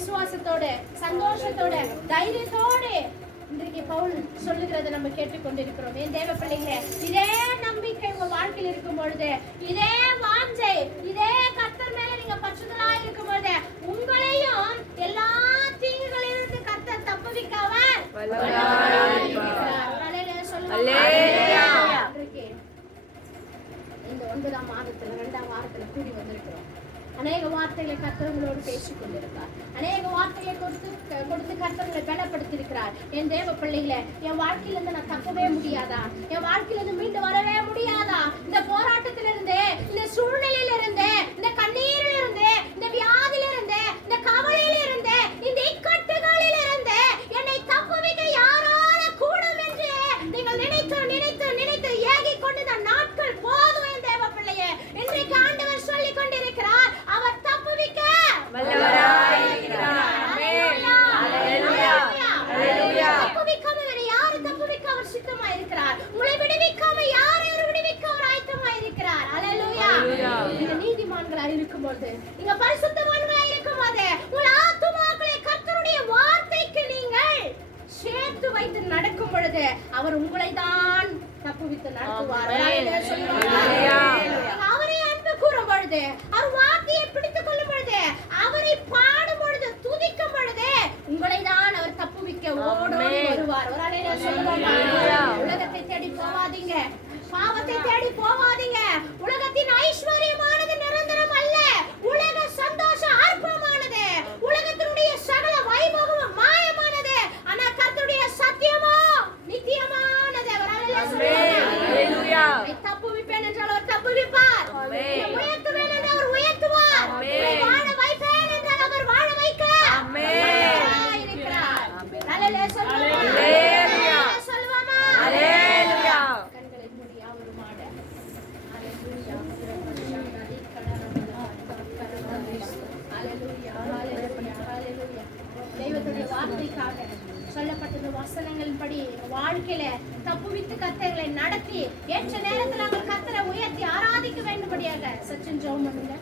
விசுவாசத்தோட, சந்தோஷத்தோட, தைரியத்தோட இன்றைக்கு பவுல் சொல்லுகிறத நம்ம கேட்டுக்கொண்டிருக்கிறோம். என் தேவ பிள்ளைகளே, இதே நம்பிக்கை உங்க வாழ்க்கையில் இருக்கும் பொழுது, இதே வாஞ்சை, இதே கர்த்தர் மேல நீங்க பற்றுதலா இருக்கும் பொழுது, உங்களையும் எல்லா தீங்குகளிலிருந்து கர்த்தர் தப்புவிக்கவர் இந்த 9ஆம் மாதத்துல 2ஆம் வாரத்துல கூடி வந்திருக்கிறோம். அநேக வார்த்தைகளை கர்த்தர்களோடு பேசிக் கொண்டிருக்கிறார். அநேக வார்த்தைகளை கொடுத்து கர்த்தர்களை பலப்படுத்தியிருக்கிறார். என் தேவ பிள்ளைகளை, என் வாழ்க்கையிலிருந்து நான் தப்பவே முடியாதா? என் வாழ்க்கையிலிருந்து மீண்டு வரவே முடியாதா? இந்த போராட்டத்திலிருந்து, இந்த சூழ்நிலையிலிருந்து, இந்த கண்ணீரிலிருந்து, இந்த வியாதியிலிருந்து, இந்த கவலையிலிருந்து, இந்த இக்கட்டுகளிலிருந்து என்னை தப்புவிக்க யாரால கூடும் என்று நீங்கள் நினைத்து ஏகிக் கொண்ட நாட்கள் போதும். என் தேவ பிள்ளையே, இன்றைக்கு ஆண்டவர் சொல்லிக் கொண்டிருக்கிறார், அவர் தப்புவிக்க வல்லவராய் இருக்கிறார். தப்புவிக்காம வேற யாரு தப்புவிக்க அவர் சித்தமாய் இருக்கிறார். உங்களை விடுவிக்காம யாரை விடுவிக்க அவர் ஆயத்தமாய் இருக்கிறார். அல்லேலூயா. நீங்க நீதிமான்களாய் இருக்கும்போது, நீங்க பரிசுத்தவான்களாய் இருக்கும்போது, உங்கள் ஆத்துமாக்களை கர்த்தருடைய வார்த்தைக்கு நீங்கள் சேர்த்து வைத்து நடக்கும் பொழுது அவர் உங்களை தான் தப்புவித்து நடத்துவார். அவரை அன்பு கூறும் பொழுது, அவர் வார்த்தையை பிடித்துக் கொள்ளும் பொழுது, அவரை பாடும் பொழுது, துதிக்கும் பொழுது உங்களை தான் அவர் தப்புவிக்க ஓடோடி வருவார். உலகத்தை தேடி போவாதீங்க, பாவத்தை தேடி போவாதீங்க. உலகத்தின் ஐஸ்வர்யமானது நிரந்தரம் அல்ல. உலக சந்தோஷம் அற்பமானது. உலகத்தினுடைய சகல வைபவமும் மாயமானது. ஆனா கர்த்தருடைய சத்தியமோ நித்தியமானது. தப்புவிப்பேன் என்றால் அவர் தப்புவிப்பார். உயர்த்துவேன் என்றால் அவர் உயர்த்துவார். வாழ வைப்பேன் என்றால் அவர் வாழ வைக்க இருக்கிறார். சொல்லுவாமா? கண்களை மூடி அவர் மாட. தெய்வத்துடைய வார்த்தைக்காக சொல்லப்பட்ட வசனங்களின்படி வாழ்க்கையில தப்புவித்து கர்த்தர்களை நடத்தி ஏற்ற நேரத்தில் நாங்கள் கர்த்தரை உயர்த்தி ஆராதிக்க வேண்டும்படியாக சச்சின் ஜெபம் பண்ணுங்க.